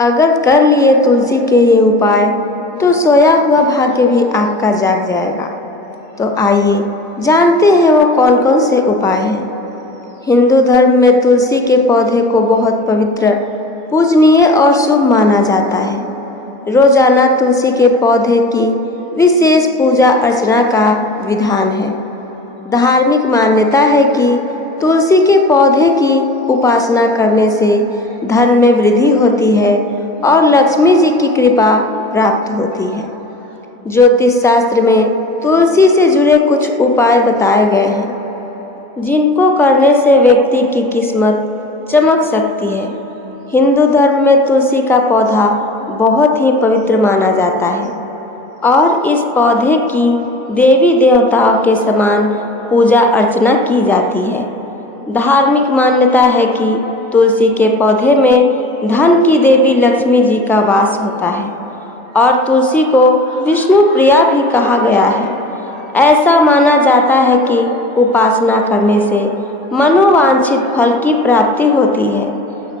अगर कर लिए तुलसी के ये उपाय तो सोया हुआ भाग्य भी आपका जाग जाएगा। तो आइए जानते हैं वो कौन कौन से उपाय हैं। हिंदू धर्म में तुलसी के पौधे को बहुत पवित्र, पूजनीय और शुभ माना जाता है। रोजाना तुलसी के पौधे की विशेष पूजा अर्चना का विधान है। धार्मिक मान्यता है कि तुलसी के पौधे की उपासना करने से धन में वृद्धि होती है और लक्ष्मी जी की कृपा प्राप्त होती है। ज्योतिष शास्त्र में तुलसी से जुड़े कुछ उपाय बताए गए हैं, जिनको करने से व्यक्ति की किस्मत चमक सकती है। हिंदू धर्म में तुलसी का पौधा बहुत ही पवित्र माना जाता है और इस पौधे की देवी देवताओं के समान पूजा अर्चना की जाती है। धार्मिक मान्यता है कि तुलसी के पौधे में धन की देवी लक्ष्मी जी का वास होता है और तुलसी को विष्णु प्रिया भी कहा गया है। ऐसा माना जाता है कि उपासना करने से मनोवांछित फल की प्राप्ति होती है,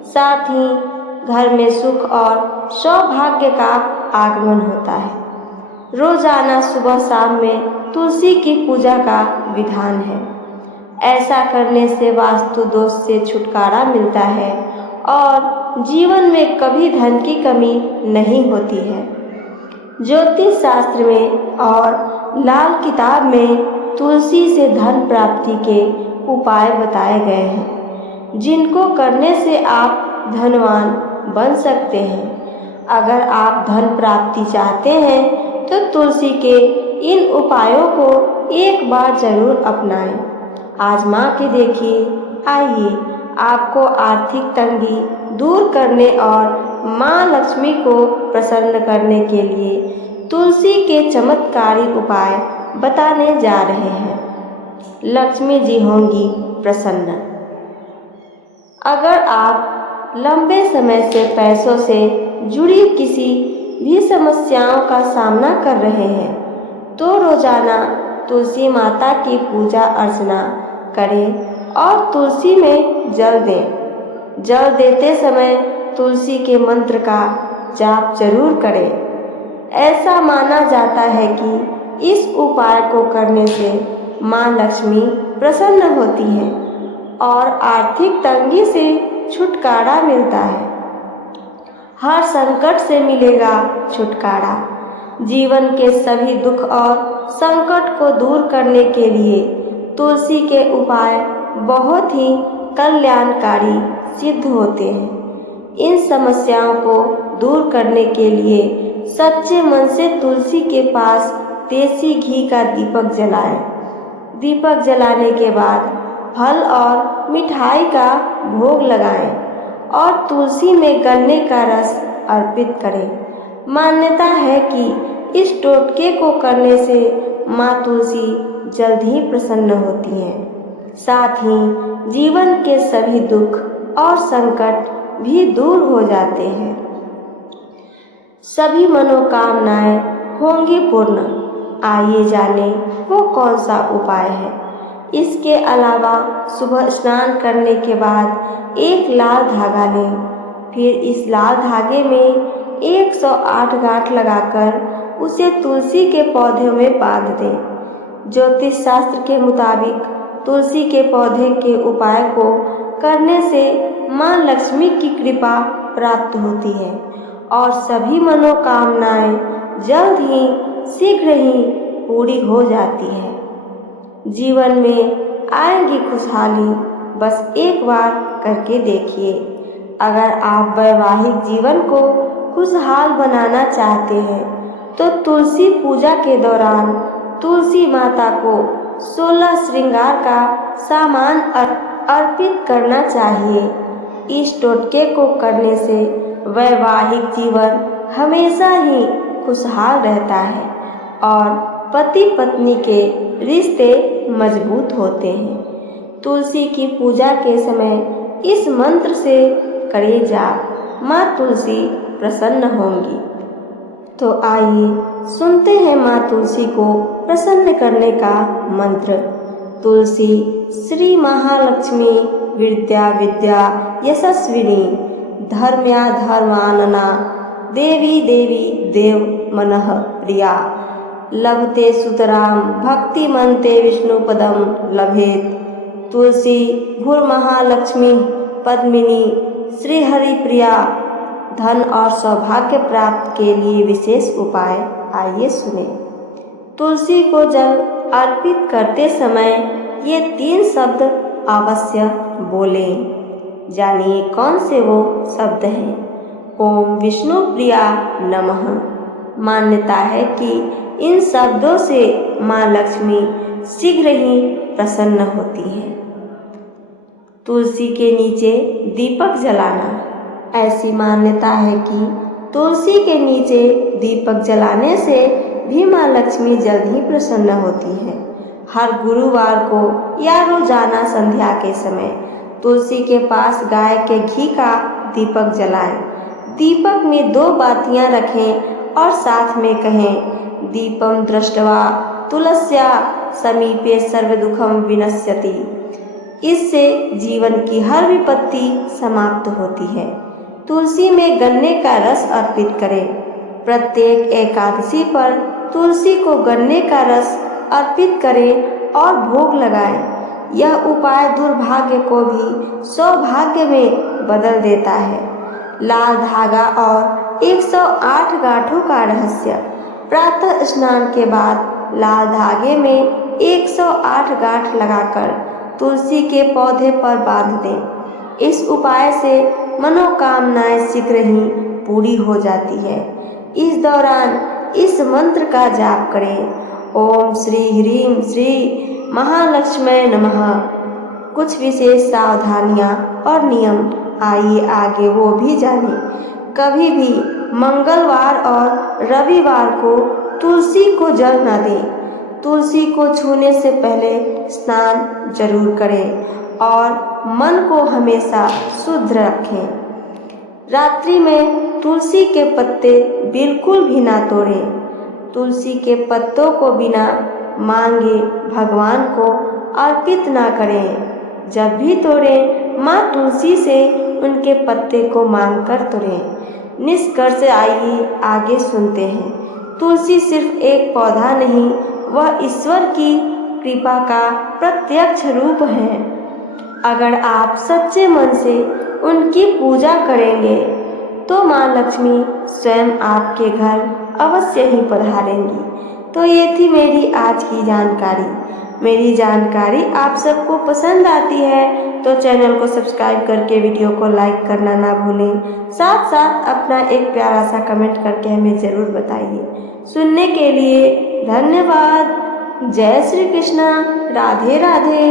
साथ ही घर में सुख और सौभाग्य का आगमन होता है। रोजाना सुबह शाम में तुलसी की पूजा का विधान है। ऐसा करने से वास्तु दोष से छुटकारा मिलता है और जीवन में कभी धन की कमी नहीं होती है। ज्योतिष शास्त्र में और लाल किताब में तुलसी से धन प्राप्ति के उपाय बताए गए हैं, जिनको करने से आप धनवान बन सकते हैं। अगर आप धन प्राप्ति चाहते हैं तो तुलसी के इन उपायों को एक बार जरूर अपनाएं, आजमा के देखिए। आइए आपको आर्थिक तंगी दूर करने और माँ लक्ष्मी को प्रसन्न करने के लिए तुलसी के चमत्कारी उपाय बताने जा रहे हैं। लक्ष्मी जी होंगी प्रसन्न। अगर आप लंबे समय से पैसों से जुड़ी किसी भी समस्याओं का सामना कर रहे हैं तो रोजाना तुलसी माता की पूजा अर्चना करें और तुलसी में जल दें। जल देते समय तुलसी के मंत्र का जाप जरूर करें। ऐसा माना जाता है कि इस उपाय को करने से माँ लक्ष्मी प्रसन्न होती हैं और आर्थिक तंगी से छुटकारा मिलता है। हर संकट से मिलेगा छुटकारा। जीवन के सभी दुख और संकट को दूर करने के लिए तुलसी के उपाय बहुत ही कल्याणकारी सिद्ध होते हैं। इन समस्याओं को दूर करने के लिए सच्चे मन से तुलसी के पास देसी घी का दीपक जलाएं। दीपक जलाने के बाद फल और मिठाई का भोग लगाएं और तुलसी में गन्ने का रस अर्पित करें। मान्यता है कि इस टोटके को करने से माँ तुलसी जल्द ही प्रसन्न होती हैं। साथ ही जीवन के सभी दुख और संकट भी दूर हो जाते हैं। सभी मनोकामनाएं होंगी पूर्ण। आइए जाने वो कौन सा उपाय है। इसके अलावा सुबह स्नान करने के बाद एक लाल धागा लें। फिर इस लाल धागे में 108 गांठ लगाकर उसे तुलसी के पौधे में बांध दें। ज्योतिष शास्त्र के मुताबिक तुलसी के पौधे के उपाय को करने से माँ लक्ष्मी की कृपा प्राप्त होती है और सभी मनोकामनाएं जल्द ही शीघ्र ही पूरी हो जाती है। जीवन में आएगी खुशहाली। बस एक बार करके देखिए। अगर आप वैवाहिक जीवन को खुशहाल बनाना चाहते हैं तो तुलसी पूजा के दौरान तुलसी माता को 16 श्रृंगार का सामान अर्पित करना चाहिए। इस टोटके को करने से वैवाहिक जीवन हमेशा ही खुशहाल रहता है और पति पत्नी के रिश्ते मजबूत होते हैं। तुलसी की पूजा के समय इस मंत्र से करें जाप, माँ तुलसी प्रसन्न होंगी। तो आइए सुनते हैं माँ तुलसी को प्रसन्न करने का मंत्र। तुलसी श्री महालक्ष्मी विद्या विद्या यशस्विनी धर्म्या धर्मानना देवी देवी देव मनः प्रिया लभते सुतराम भक्ति मनते विष्णुपदम लभेत। तुलसी भूर्महालक्ष्मी पद्मिनी श्री हरि प्रिया धन और सौभाग्य प्राप्त के लिए विशेष उपाय आइए सुने। तुलसी को जल अर्पित करते समय ये 3 शब्द अवश्य बोलें। जानिए कौन से वो शब्द हैं। ओम विष्णु प्रिया नमः। मान्यता है कि इन शब्दों से माँ लक्ष्मी शीघ्र ही प्रसन्न होती है। तुलसी के नीचे दीपक जलाना। ऐसी मान्यता है कि तुलसी के नीचे दीपक जलाने से भी माँ लक्ष्मी जल्द ही प्रसन्न होती है। हर गुरुवार को या रोजाना संध्या के समय तुलसी के पास गाय के घी का दीपक जलाएं। दीपक में 2 बातियां रखें और साथ में कहें दीपम दृष्ट्वा तुलस्या समीपे सर्व दुखम विनश्यति। इससे जीवन की हर विपत्ति समाप्त होती है। तुलसी में गन्ने का रस अर्पित करें। प्रत्येक एकादशी पर तुलसी को गन्ने का रस अर्पित करें और भोग लगाएं। यह उपाय दुर्भाग्य को भी सौभाग्य में बदल देता है। लाल धागा और 108 गांठों का रहस्य। प्रातः स्नान के बाद लाल धागे में 108 गांठ लगाकर तुलसी के पौधे पर बांध दें। इस उपाय से मनोकामनाएं शीघ्र ही पूरी हो जाती है। इस दौरान इस मंत्र का जाप करें। ओम श्री ह्रीं श्री महालक्ष्मी नमः। कुछ विशेष सावधानियां और नियम आइए आगे वो भी जानें। कभी भी मंगलवार और रविवार को तुलसी को जल न दें। तुलसी को छूने से पहले स्नान जरूर करें और मन को हमेशा शुद्ध रखें। रात्रि में तुलसी के पत्ते बिल्कुल भी ना तोड़ें। तुलसी के पत्तों को बिना मांगे भगवान को अर्पित ना करें। जब भी तोड़ें माँ तुलसी से उनके पत्ते को मांगकर तोड़ें। निष्कर्ष आइए आगे सुनते हैं। तुलसी सिर्फ एक पौधा नहीं, वह ईश्वर की कृपा का प्रत्यक्ष रूप है। अगर आप सच्चे मन से उनकी पूजा करेंगे तो माँ लक्ष्मी स्वयं आपके घर अवश्य ही पधारेंगी। तो ये थी मेरी आज की जानकारी। मेरी जानकारी आप सबको पसंद आती है तो चैनल को सब्सक्राइब करके वीडियो को लाइक करना ना भूलें। साथ साथ अपना एक प्यारा सा कमेंट करके हमें ज़रूर बताइए। सुनने के लिए धन्यवाद। जय श्री कृष्णा। राधे राधे।